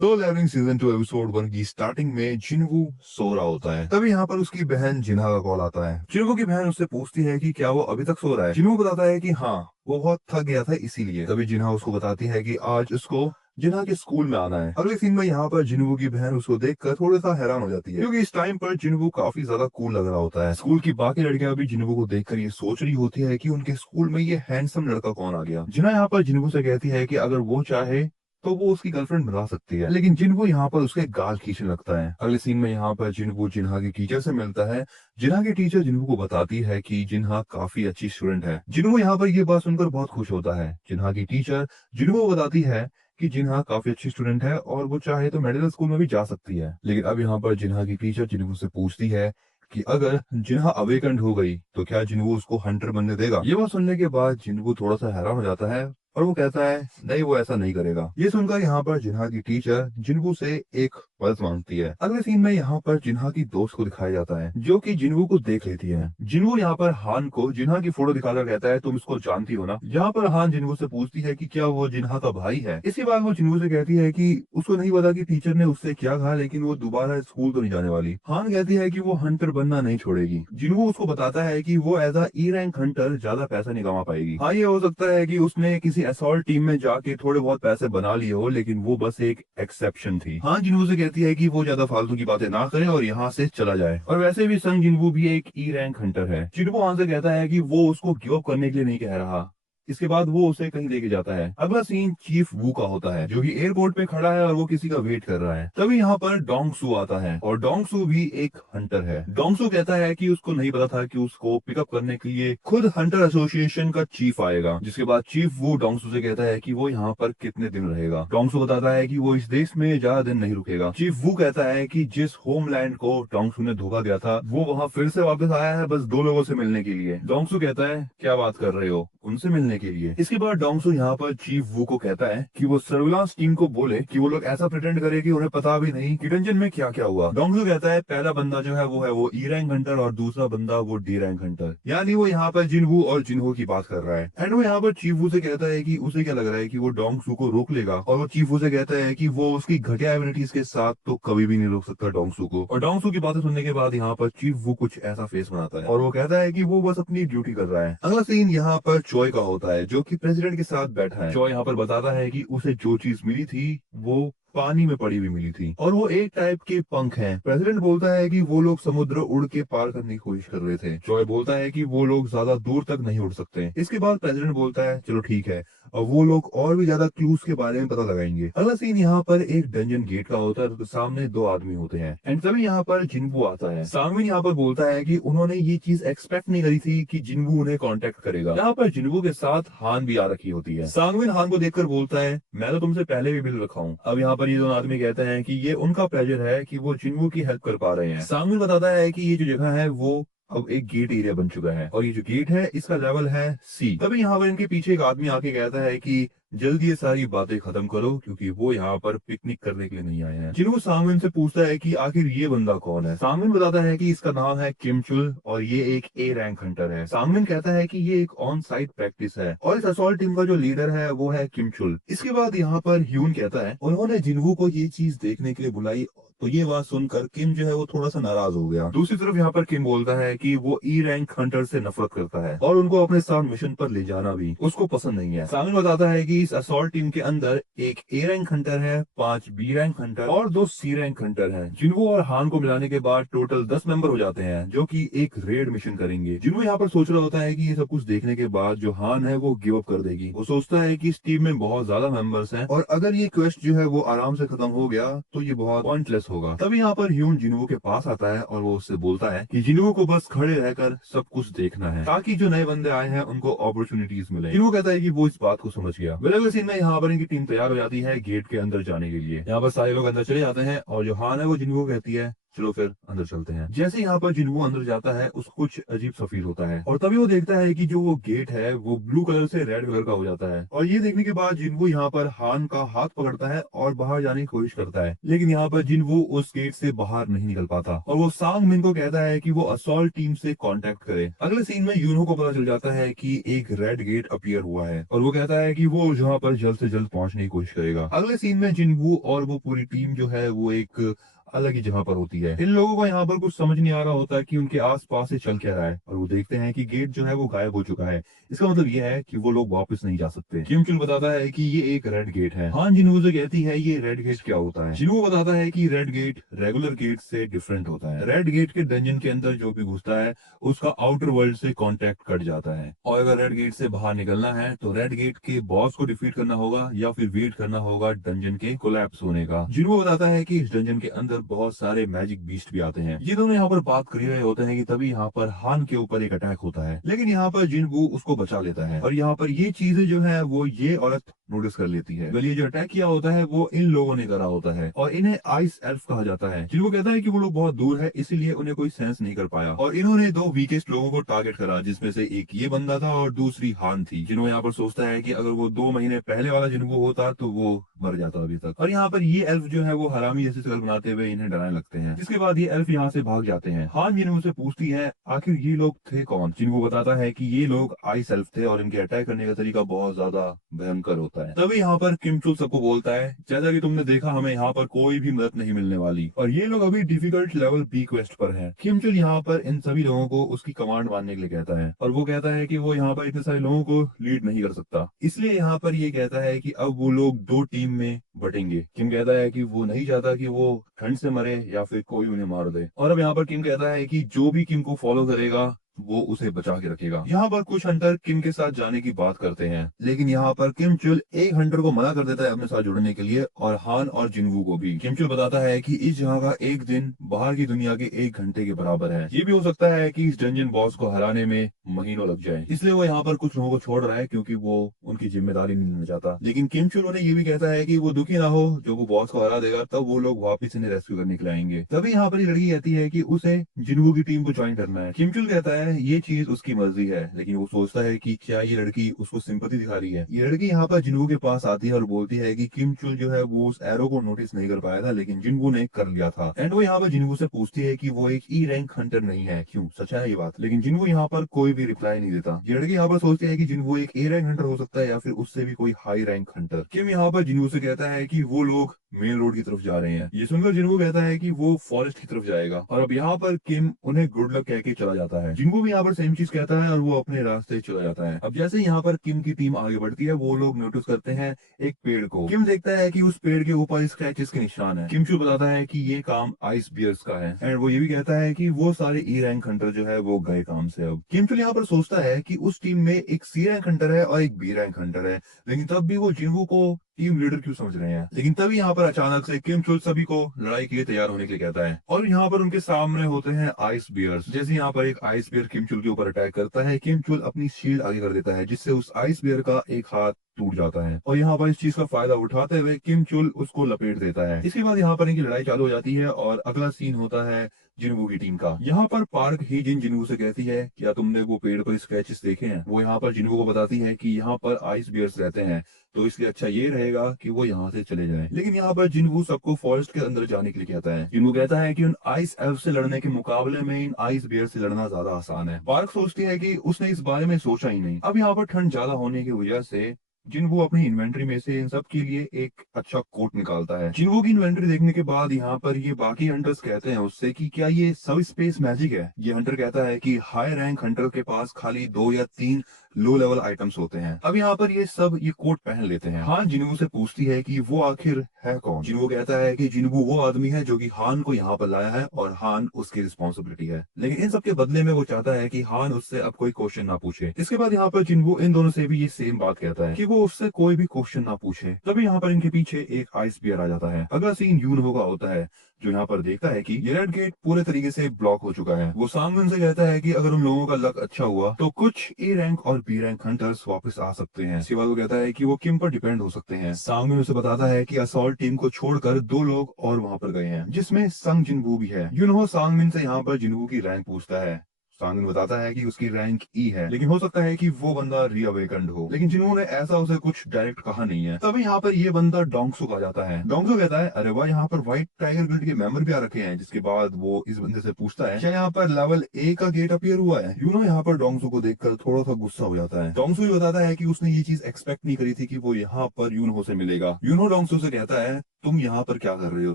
तो levelling season 2 episode 1 की starting में जिनवू सो रहा होता है। तभी यहाँ पर उसकी बहन जिन्हा का कॉल आता है। जिनवू की बहन उससे पूछती है कि क्या वो अभी तक सो रहा है। जिनवू बताता है कि हाँ, वो बहुत थक गया था इसीलिए। तभी जिन्हा उसको बताती है कि आज उसको जिन्हा के स्कूल में आना है। अगले सीन में यहाँ पर जिनवू की बहन उसको देखकर थोड़ा सा हैरान हो जाती है, क्योंकि इस टाइम पर जिनवू काफी ज्यादा कूल लग रहा होता है। स्कूल की बाकी लड़कियां भी जिनवू को देखकर ये सोच रही होती है कि उनके स्कूल में ये हैंडसम लड़का कौन आ गया। जिन्हा यहाँ पर जिनवू से कहती है कि अगर वो चाहे तो वो उसकी गर्लफ्रेंड बना सकती है, लेकिन जिन्हो यहाँ पर उसके गाल खींचने लगता है। अगले सीन में यहाँ पर जिन्हो जिन्हा की टीचर से मिलता है। जिन्हा की टीचर जिन्हो को बताती है कि जिन्हा काफी अच्छी स्टूडेंट है। जिन्हो यहाँ पर ये बात सुनकर बहुत खुश होता है। जिन्हा की टीचर जिन्हो को बताती है कि जिन्हा काफी अच्छी स्टूडेंट है और वो चाहे तो मेडिकल स्कूल में भी जा सकती है। लेकिन अब यहाँ पर जिन्हा की टीचर जिन्हो से पूछती है कि अगर जिन्हा अवेकंड हो गई तो क्या जिन्हो उसको हंटर बनने देगा। ये बात सुनने के बाद जिन्हो थोड़ा सा हैरान हो जाता है और वो कहता है नहीं, वो ऐसा नहीं करेगा। ये सुनकर यहाँ पर जिन्हा की टीचर जिन्हू से एक मदद मांगती है। अगले सीन में यहाँ पर जिन्हा की दोस्त को दिखाया जाता है, जो कि जिन्हू को देख लेती है। जिन्हू यहाँ पर हान को जिन्हा की फोटो दिखाकर कहता है तुम इसको जानती हो ना। यहाँ पर हान जिन्हू से पूछती है कि क्या वो जिन्हा का भाई है। इसके बाद वो जिन्हू से कहती है कि उसको नहीं पता कि टीचर ने उससे क्या कहा, लेकिन वो दोबारा स्कूल तो नहीं जाने वाली। हान कहती है कि वो हंटर बनना नहीं छोड़ेगी। जिन्हू उसको बताता है कि वो एज ई रैंक हंटर ज्यादा पैसा नहीं कमा पाएगी। हाँ, ये हो सकता है कि उसने किसी असॉल्ट टीम में जाके थोड़े बहुत पैसे बना लिए हो, लेकिन वो बस एक एक्सेप्शन थी। हाँ, जिन्हू से कहती है कि वो ज्यादा फालतू की बातें ना करे और यहाँ से चला जाए। और वैसे भी संग जिन्हू भी एक ई रैंक हंटर है। जिन्हू वहां से कहता है कि वो उसको गिव अप करने के लिए नहीं कह रहा। इसके बाद वो उसे कहीं लेके जाता है। अगला सीन चीफ वू का होता है, जो कि एयरपोर्ट पे खड़ा है और वो किसी का वेट कर रहा है। तभी यहाँ पर डोंग सू आता है और डोंग सू भी एक हंटर है। डोंग सू कहता है कि उसको नहीं पता था कि उसको पिकअप करने के लिए खुद हंटर एसोसिएशन का चीफ आएगा। जिसके बाद चीफ वू डोंग सू से कहता है कि वो यहाँ पर कितने दिन रहेगा। डोंग सू बताता है कि वो इस देश में ज्यादा दिन नहीं रुकेगा। चीफ वू कहता है कि जिस होमलैंड को डोंग सू ने धोखा दिया था, वो वहाँ फिर से वापस आया है, बस दो लोगों से मिलने के लिए। डोंग सू कहता है क्या बात कर रहे हो, उनसे मिलने के लिए। इसके बाद डोंगसू यहाँ पर चीफ वू को कहता है कि वो सर्विलांस टीम को बोले कि वो लोग ऐसा प्रिटेंड करे कि उन्हें पता भी नहीं कि डंजन में क्या क्या हुआ। डोंगसू कहता है पहला बंदा जो है वो ई रैंक हंटर और दूसरा बंदा वो डी रैंक हंटर, यानी वो यहाँ पर जिनवू और जिन्हो की बात कर रहा है। एंड वो यहाँ पर चीफ वू से कहता है कि उसे क्या लग रहा है कि वो डोंगसू को रोक लेगा, और वो चीफ वू से कहता है कि वो उसकी घटिया एबिलिटीज के साथ तो कभी भी नहीं रोक सकता डोंगसू को। और डोंगसू की बातें सुनने के बाद यहाँ पर चीफ वू कुछ ऐसा फेस बनाता है और वो कहता है कि वो बस अपनी ड्यूटी कर रहा है। अगला सीन यहाँ पर चॉय का होता है, जो कि प्रेसिडेंट के साथ बैठा है। चॉय यहाँ पर बताता है कि उसे जो चीज मिली थी वो पानी में पड़ी हुई मिली थी और वो एक टाइप के पंख हैं। प्रेसिडेंट बोलता है कि वो लोग समुद्र उड़ के पार करने की कोशिश कर रहे थे। चॉय बोलता है कि वो लोग ज्यादा दूर तक नहीं उड़ सकते। इसके बाद प्रेसिडेंट बोलता है चलो ठीक है, और वो लोग और भी ज्यादा क्लूज के बारे में पता लगाएंगे। अगला सीन यहाँ पर एक डंजन गेट का होता है, तो सामने दो आदमी होते हैं एंड तभी यहाँ पर जिन्वू आता है। सांगविन यहाँ पर बोलता है कि उन्होंने ये चीज एक्सपेक्ट नहीं करी थी कि जिन्वू उन्हें कांटेक्ट करेगा। यहाँ पर जिन्वू के साथ हान भी आ रखी होती है। सांगविन हान को देखकर बोलता है मैं तो तुमसे पहले भी मिल रखा हूँ। अब यहाँ पर ये दोनों आदमी कहते हैं कि ये उनका प्लेजर है कि वो जिन्वू की हेल्प कर पा रहे हैं। सांगविन बताता है कि ये जो जगह है वो अब एक गेट एरिया बन चुका है और ये जो गेट है इसका लेवल है सी। तभी यहाँ पर इनके पीछे एक आदमी आके कहता है कि जल्दी ये सारी बातें खत्म करो, क्योंकि वो यहाँ पर पिकनिक करने के लिए नहीं आए हैं। जिन्हों सांगविन से पूछता है कि आखिर ये बंदा कौन है। सांगविन बताता है कि इसका नाम है किम चुल और ये एक ए रैंक हंटर है। सांगविन कहता है कि ये एक ऑन साइट प्रैक्टिस है और इस असॉल्ट टीम का जो लीडर है वो है किम चुल। इसके बाद यहाँ पर ह्यून कहता है उन्होंने जिन्हू को ये चीज देखने के लिए बुलाई, तो ये बात सुनकर किम जो है वो थोड़ा सा नाराज हो गया। दूसरी तरफ यहाँ पर किम बोलता है कि वो ई रैंक हंटर से नफरत करता है और उनको अपने साथ मिशन पर ले जाना भी उसको पसंद नहीं है। सांगविन बताता है कि इस असॉल्ट टीम के अंदर एक ए रैंक हंटर है, 5 बी रैंक हंटर और 2 सी रैंक हंटर हैं। जिन्हो और हान को मिलाने के बाद टोटल 10 मेंबर हो जाते हैं, जो कि एक रेड मिशन करेंगे। जिन्हो यहाँ पर सोच रहा होता है कि ये सब कुछ देखने के बाद जो हान है वो गिव अप कर देगी। वो सोचता है कि इस टीम में बहुत ज्यादा मेंबर्स हैं और अगर ये क्वेस्ट जो है वो आराम से खत्म हो गया तो ये बहुत पॉइंटलेस होगा। तभी यहाँ पर ह्यून जिन्हो के पास आता है और वो उससे बोलता है कि जिन्हो को बस खड़े रहकर सब कुछ देखना है, ताकि जो नए बंदे आए हैं उनको अपॉर्चुनिटीज मिले। जिन्हो कहता है कि वो इस बात को समझ गया। अगले सीन में यहाँ पर इनकी टीम तैयार हो जाती है गेट के अंदर जाने के लिए। यहाँ पर सारे लोग अंदर चले जाते हैं और जो हान है वो जिन्हो को कहती है चलो फिर अंदर चलते हैं। जैसे यहाँ पर जिन्वू अंदर जाता है उसको कुछ अजीब सा फील होता है और तभी वो देखता है कि जो वो गेट है वो ब्लू कलर से रेड कलर का हो जाता है। और ये देखने के बाद जिन्वू यहाँ पर हान का हाथ पकड़ता है और बाहर जाने की कोशिश करता है, लेकिन यहाँ पर जिन्वू उस गेट से बाहर नहीं निकल पाता और वो सांग मिन को कहता है कि वो असॉल्ट टीम से कांटेक्ट करे। अगले सीन में यूनहो को पता चल जाता है कि एक रेड गेट अपीयर हुआ है और वो कहता है कि वो यहाँ पर जल्द से जल्द पहुंचने की कोशिश करेगा। अगले सीन में जिन्वू और वो पूरी टीम जो है वो एक अलग ही जगह पर होती है। इन लोगों को यहाँ पर कुछ समझ नहीं आ रहा होता कि उनके आसपास से चल क्या रहा है और वो देखते हैं कि गेट जो है वो गायब हो चुका है। इसका मतलब ये है कि वो लोग वापस नहीं जा सकते। किम चुल बताता है कि ये एक रेड गेट है। हान जिन्हू से कहती है ये रेड गेट क्या होता है। जिन्हू बताता है कि रेड गेट रेगुलर गेट से डिफरेंट होता है। रेड गेट के डंजन के अंदर जो भी घुसता है उसका आउटर वर्ल्ड से कॉन्टेक्ट कट जाता है और अगर रेड गेट से बाहर निकलना है तो रेड गेट के बॉस को डिफीट करना होगा या फिर वेट करना होगा डंजन के कोलैप्स होने का। जिन्हू बताता है कि इस डंजन के अंदर बहुत सारे मैजिक बीस्ट भी आते हैं। ये दोनों यहाँ पर बात कर रहे होते हैं कि तभी यहाँ पर हान के ऊपर एक अटैक होता है, लेकिन यहाँ पर जिनवू उसको बचा लेता है और यहाँ पर ये चीजें जो है वो ये औरत नोटिस कर लेती है। वेल ये जो अटैक किया होता है वो इन लोगों ने करा होता है और इन्हें आइस एल्फ कहा जाता है। जिनको कहता है कि वो लोग बहुत दूर है इसीलिए उन्हें कोई सेंस नहीं कर पाया और इन्होंने दो वीकेस्ट लोगों को टारगेट करा, जिसमें से एक ये बंदा था और दूसरी हान थी। जिन्हों यहाँ पर सोचता है कि अगर वो 2 महीने पहले वाला जिनको होता तो वो मर जाता अभी तक। और यहाँ पर ये एल्फ जो है वो हरामी जैसी शक्ल बनाते हुए इन्हें डराने लगते हैं, जिसके बाद ये एल्फ यहाँ से भाग जाते हैं। हान जिन्हों से पूछती है आखिर ये लोग थे कौन। जिनको बताता है कि ये लोग आइस एल्फ थे और इनके अटैक करने का तरीका बहुत ज्यादा भयंकर होता है। तभी यहाँ पर किम चुल सबको बोलता है जैसा कि तुमने देखा हमें यहाँ पर कोई भी मदद नहीं मिलने वाली और ये लोग अभी डिफिकल्ट लेवल बी क्वेस्ट पर हैं। किम चुल यहाँ पर इन सभी लोगों को उसकी कमांड मानने के लिए कहता है और वो कहता है कि वो यहाँ पर इतने सारे लोगों को लीड नहीं कर सकता, इसलिए यहाँ पर ये कहता है कि अब वो लोग 2 टीम में बटेंगे। किम कहता है कि वो नहीं चाहता कि वो ठंड से मरे या फिर कोई उन्हें मार दे और अब यहाँ पर किम कहता है कि जो भी किम को फॉलो करेगा वो उसे बचा के रखेगा। यहाँ पर कुछ हंटर किम के साथ जाने की बात करते हैं, लेकिन यहाँ पर किम चुल एक हंटर को मना कर देता है अपने साथ जुड़ने के लिए और हान और जिनवू को भी। किम चुल बताता है कि इस जगह का एक दिन बाहर की दुनिया के 1 घंटे के बराबर है। ये भी हो सकता है कि इस डंजन बॉस को हराने में महीनों लग जाए, इसलिए वो यहाँ पर कुछ लोगों को छोड़ रहा है क्योंकि वो उनकी जिम्मेदारी नहीं लेना चाहता। लेकिन किम चुल उन्हें ये भी कहता है कि वो दुखी ना हो, जो वो बॉस को हरा देगा तब वो लोग वापिस इन्हें रेस्क्यू करने के लिए आएंगे। तभी यहाँ पर लड़की कहती है कि उसे जिनवू की टीम को ज्वाइन करना है। किम चुल कहता है ये चीज उसकी मर्जी है, लेकिन वो सोचता है कि क्या ये लड़की उसको सिंपैथी दिखा रही है। ये लड़की यहाँ पर जिनवू के पास आती है और बोलती है कि किम चुल जो है वो उस एरो को नोटिस नहीं कर पाया था लेकिन जिनवू ने कर लिया था। एंड वो यहाँ पर जिनवू से पूछती है कि वो एक ई रैंक हंटर नहीं है, क्यों, सच है ये बात। लेकिन जिनवू यहाँ पर कोई भी रिप्लाई नहीं देता। ये लड़की यहाँ पर सोचती है कि जिनवू एक ए रैंक हंटर हो सकता है या फिर उससे भी कोई हाई रैंक हंटर। किम यहाँ पर जिनवू से कहता है कि वो लोग मेन रोड की तरफ जा रहे हैं। ये सुनकर जिनवू कहता है कि वो फॉरेस्ट की तरफ जाएगा और अब यहाँ पर किम उन्हें गुड लक कह के चला जाता है। जिनवू भी यहाँ पर सेम चीज कहता है और वो अपने रास्ते चला जाता है। अब जैसे यहाँ पर किम की टीम आगे बढ़ती है वो लोग नोटिस करते हैं एक पेड़ को। किम देखता है कि उस पेड़ के ऊपर स्क्रैचेस के निशान है। किम चू बताता है कि ये काम आइस बियर्स का है एंड वो ये भी कहता है कि वो सारे ई रैंक हंटर जो है वो गए काम से। अब किम चू यहाँ पर सोचता है कि उस टीम में एक सी रैंक हंटर है और एक बी रैंक हंटर है, लेकिन तब भी वो जिनवू को टीम लीडर क्यों समझ रहे हैं। लेकिन तभी यहाँ पर अचानक से किम चुल सभी को लड़ाई के लिए तैयार होने के लिए कहता है और यहाँ पर उनके सामने होते हैं आइस बियर्स। जैसे यहाँ पर एक आइस बियर किम चुल के ऊपर अटैक करता है, किम चुल अपनी शील्ड आगे कर देता है जिससे उस आइस बियर का एक हाथ टूट जाता है और यहाँ पर इस चीज का फायदा उठाते हुए किम चुल उसको लपेट देता है। इसके बाद यहाँ पर इनकी लड़ाई चालू हो जाती है और अगला सीन होता है जिनवू की टीम का। यहाँ पर पार्क ही जिनवू से कहती है क्या तुमने वो पेड़ पर स्क्रैचेस देखे हैं। वो यहाँ पर जिनवू को बताती है कि यहाँ पर आइस बियर्स रहते हैं तो इसलिए अच्छा ये रहेगा कि वो यहाँ से चले जाएं। लेकिन यहाँ पर जिनवू सबको फॉरेस्ट के अंदर जाने के लिए कहता है। जिनवू कहता है कि उन आइस एल्फ से लड़ने के मुकाबले में इन आइस बियर से लड़ना ज्यादा आसान है। पार्क सोचती है कि उसने इस बारे में सोचा ही नहीं। अब यहाँ पर ठंड ज्यादा होने की वजह से जिनवू अपनी इन्वेंट्री में से इन सब के लिए एक अच्छा कोट निकालता है। जिनवू की इन्वेंट्री देखने के बाद यहाँ पर ये बाकी हंटर्स कहते हैं उससे कि क्या ये सब स्पेस मैजिक है। ये हंटर कहता है कि हाई रैंक हंटर के पास खाली 2 या 3 लो लेवल आइटम्स होते हैं। अब यहाँ पर ये सब ये कोट पहन लेते हैं। हान जिनवू से पूछती है कि वो आखिर है कौन। जिनवू कहता है कि जिनवू वो आदमी है जो कि हान को यहाँ पर लाया है और हान उसकी रिस्पॉन्सिबिलिटी है, लेकिन इन सब के बदले में वो चाहता है कि हान उससे अब कोई क्वेश्चन ना पूछे। इसके बाद यहाँ पर जिनवू इन दोनों से भी ये सेम बात कहता है कि वो उससे कोई भी क्वेश्चन ना पूछे। तभी यहाँ पर इनके पीछे एक आइस बियर आ जाता है। अगला सीन यून होगा होता है जो यहाँ पर देखता है कि ये रेड गेट पूरे तरीके से ब्लॉक हो चुका है। वो सांगन से कहता है कि अगर उन लोगों का लक अच्छा हुआ तो कुछ ए रैंक और बी रैंक हंटर्स वापस आ सकते हैं। इसके बाद वो कहता है कि वो किम पर डिपेंड हो सकते हैं। सांगमिन उसे बताता है कि असॉल्ट टीम को छोड़कर 2 लोग और वहां पर गए हैं, जिसमें संग जिनवू भी है। यूनहो सांगमिन से यहाँ पर जिनवू की रैंक पूछता है। सांगमिन बताता है कि उसकी रैंक ई है, लेकिन हो सकता है कि वो बंदा रीअवेकन्ड हो, लेकिन जिन्हों ने ऐसा उसे कुछ डायरेक्ट कहा नहीं है। तभी यहाँ पर ये बंदा डोंगसुक आ जाता है। डोंगसुक कहता है, अरे वाह, यहाँ पर व्हाइट टाइगर गिल्ड के मेंबर भी आ रखे हैं। जिसके बाद वो इस बंदे से पूछता है क्या यहाँ पर लेवल ए का गेट अपीयर हुआ है। यूनो यहाँ पर डोंगसुक को देखकर थोड़ा सा गुस्सा हो जाता है। डोंगसुक भी बताता है कि उसने ये चीज एक्सपेक्ट नहीं करी थी कि वो यहाँ पर यूनहो से मिलेगा। यूनो डोंगसुक से कहता है, तुम यहाँ पर क्या कर रहे हो,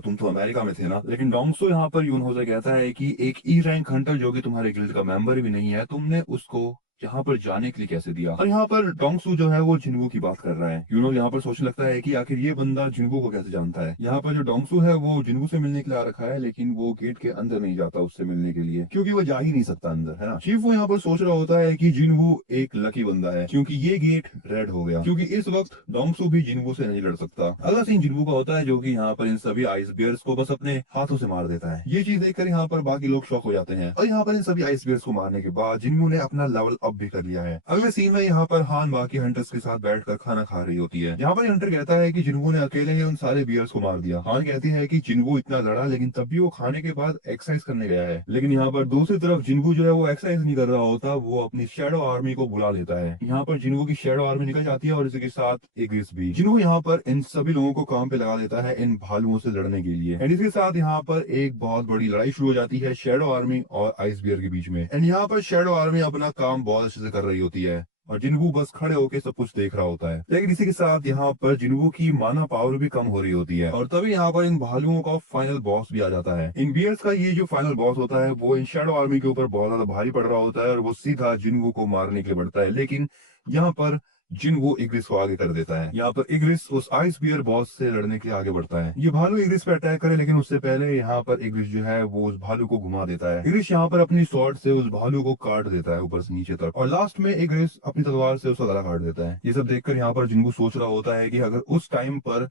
तुम तो अमेरिका में थे ना। लेकिन डोंगसो यहाँ पर यूनहो से कहता है कि एक ई रैंक हंटर जो कि तुम्हारे गिल्ड का मेंबर भी नहीं है, तुमने उसको यहाँ पर जाने के लिए कैसे दिया। और यहाँ पर डोंगसू जो है वो जिन्वू की बात कर रहा है। यूनो यहाँ पर सोचने लगता है कि आखिर ये बंदा जिन्वू को कैसे जानता है। यहाँ पर जो डोंगसू है वो जिन्वू से मिलने के लिए आ रखा है, लेकिन वो गेट के अंदर नहीं जाता उससे मिलने के लिए, क्योंकि वो जा ही नहीं सकता अंदर, है ना। शिवू यहाँ पर सोच रहा होता है कि जिन्वू एक लकी बंदा है, क्योंकि ये गेट रेड हो गया, क्योंकि इस वक्त डोंगसू भी जिन्वू से नहीं लड़ सकता। अगला सीन जिन्वू का होता है, जो कि यहाँ पर इन सभी आइस बियर्स को बस अपने हाथों से मार देता है। ये चीज देखकर यहाँ पर बाकी लोग शॉक हो जाते हैं। और यहाँ पर इन सभी आइस बियर्स को मारने के बाद जिन्वू ने अपना लेवल अप भी कर लिया है। अगले सीन में यहाँ पर हान बाकी हंटर्स के साथ बैठकर खाना खा रही होती है। यहाँ पर हंटर कहता है कि जिन्वू ने अकेले ही उन सारे बियर्स को मार दिया। हान कहती है कि जिन्वू इतना लड़ा, लेकिन तब भी वो खाने के बाद एक्सरसाइज करने गया है। लेकिन यहाँ पर दूसरी तरफ जिन्वू जो है वो एक्सरसाइज नहीं कर रहा होता, वो अपनी शैडो आर्मी को बुला लेता है। यहाँ पर जिन्वू की शैडो आर्मी निकल जाती है और इसके साथ इग्रिस भी। जिन्वू यहाँ पर इन सभी लोगों को काम पे लगा देता है इन भालुओं से लड़ने के लिए। एंड इसके साथ यहाँ पर एक बहुत बड़ी लड़ाई शुरू हो जाती है शैडो आर्मी और आइस बियर के बीच में। एंड यहाँ पर शैडो आर्मी अपना काम बहुत अच्छे से कर रही होती है और जिन्वू बस खड़े होके सब कुछ देख रहा होता है। लेकिन इसी के साथ यहाँ पर जिन्वू की माना पावर भी कम हो रही होती है और तभी यहाँ पर इन भालुओं का फाइनल बॉस भी आ जाता है। इन बियर्स का ये जो फाइनल बॉस होता है वो इन शैडो आर्मी के ऊपर बहुत ज्यादा भारी पड़ रहा होता है और वो सीधा जिन्वू को मारने के लिए बढ़ता है। लेकिन यहाँ पर जिन्वू इग्रिस को आगे कर देता है। यहाँ पर इग्रिस उस आइस बियर बॉस से लड़ने के लिए आगे बढ़ता है। ये भालू इग्रिस पे अटैक करे, लेकिन उससे पहले यहाँ पर इग्रिस जो है वो उस भालू को घुमा देता है। इग्रिस यहाँ पर अपनी स्वॉर्ड से उस भालू को काट देता है ऊपर से नीचे तक और लास्ट में इग्रिस अपनी तलवार से उसका गला काट देता है। ये सब देखकर यहाँ पर जिन्वू सोच रहा होता है कि अगर उस टाइम पर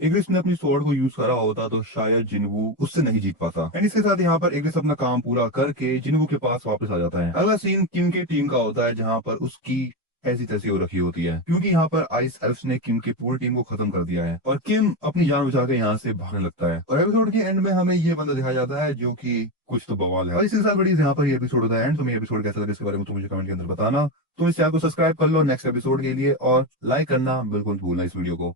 इग्रिस ने अपनी स्वॉर्ड को यूज करा होता तो शायद जिन्वू उससे नहीं जीत पाता। एंड इसके साथ यहाँ पर इग्रिस अपना काम पूरा करके जिन्वू के पास वापस आ जाता है। अगला सीन किम के टीम का होता है, जहाँ पर उसकी ऐसी तैसी हो रखी होती है, क्योंकि यहाँ पर आइस एल्फ्स ने किम की पूरी टीम को खत्म कर दिया है और किम अपनी जान बचा के यहाँ से भागने लगता है। और एपिसोड के एंड में हमें ये बंदा दिखाया जाता है जो कि कुछ तो बवाल है। और इसी के साथ बड़ी यहाँ पर ये एपिसोड होता है एंड। तुम्हें एपिसोड कैसा लगा इसके बारे में तुम मुझे कमेंट के अंदर बताना। तुम इस चैनल को सब्सक्राइब कर लो नेक्स्ट एपिसोड के लिए और लाइक करना बिल्कुल भूलना इस वीडियो को।